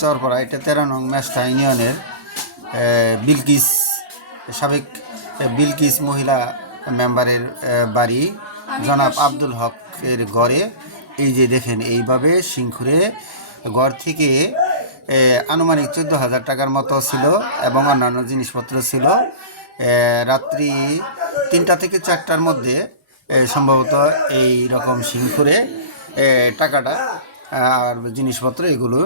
চরপাড়া, এটা 13 নং মেস্তা ইউনিয়নের বিলকিস, সাবেক বিলকিস মহিলা মেম্বারের বাড়ি, জনাব আব্দুল হকের ঘরে। এই যে দেখেন, এইভাবে সিংখুরে ঘর থেকে আনুমানিক 14,000 টাকার মতো ছিল এবং অন্যান্য জিনিসপত্র ছিল। রাত্রি 3টা থেকে 4টার মধ্যে সম্ভবত এই রকম সিংখুরে টাকাটা আর জিনিসপত্র এগুলো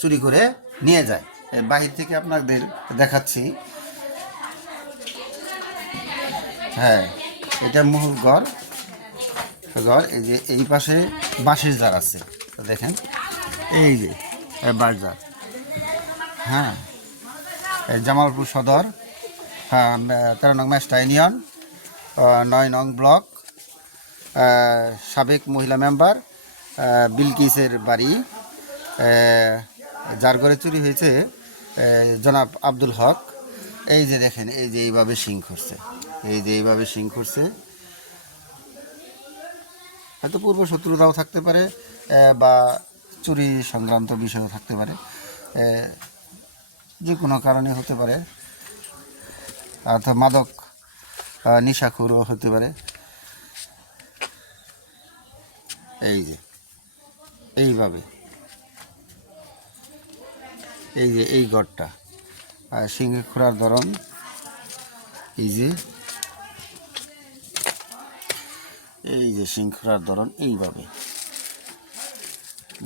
চুরি করে নিয়ে যায়। বাহির থেকে আপনাদের দেখাচ্ছি। হ্যাঁ, এটা মূল ঘর। এই যে এই পাশে বাঁশের জার আছে, দেখেন এই যে বাঁশজার। হ্যাঁ, জামালপুর সদর, 13 নং মেস্তা ইউনিয়ন, 9 নং ব্লক, সাবেক মহিলা মেম্বার বিলকিসের বাড়ি, যার ঘরে চুরি হয়েছে জনাব আব্দুল হক। এই যে দেখেন, এই যে এইভাবে সিং করছে, হয়তো পূর্ব শত্রুতাও থাকতে পারে বা চুরি সংক্রান্ত বিষয়ও থাকতে পারে, যে কোনো কারণে হতে পারে, অর্থাৎ মাদক নেশাখোরও হতে পারে। এই যে এইভাবে, এই যে এই ঘরটা সিংহে খোঁড়ার ধরন, এই যে সিং খোঁড়ার ধরন এইভাবে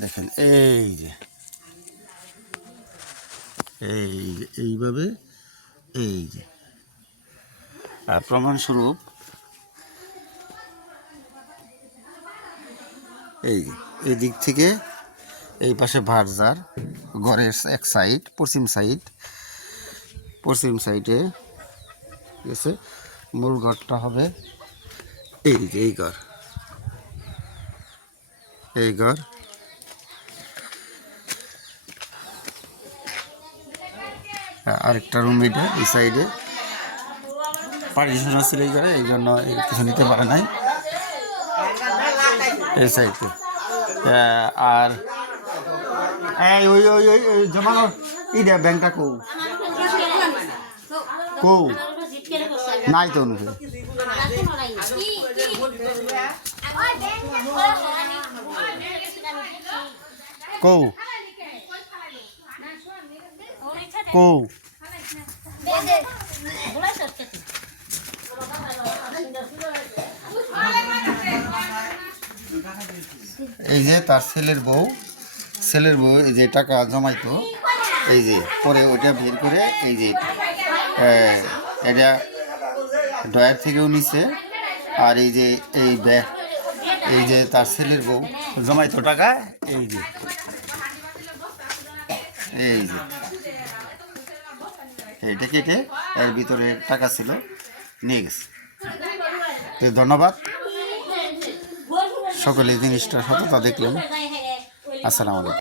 দেখেন, এইভাবে, এই যে প্রমাণস্বরূপ এই দিক থেকে এই পাশে ভারজার ঘরের এক সাইড, পশ্চিম সাইডে গেছে। মূল ঘরটা হবে এই যে এই ঘর। আরেকটা রুম এটা এই সাইডে, পার্টিশন ছিল এই ঘরে, এই জন্য কিছু নিতে পারে নাই এই সাইডে। আর ওই জমানো ব্যাংকটা কৌ নাই তো কৌ এই যে তার ছেলের বউ এই যে টাকা জমাইতো, এই যে পরে ওইটা বের করে এই যে এটা ড্রয়ার থেকেও নিছে। আর এই যে এই যে তার ছেলের বউ জমাইতো টাকা, এই যে এইটা কেটে এর ভিতরে টাকা ছিল, নিয়ে গেছে। তো ধন্যবাদ সকলে জিনিসটা সততা দেখলেন। আসসালামু আলাইকুম।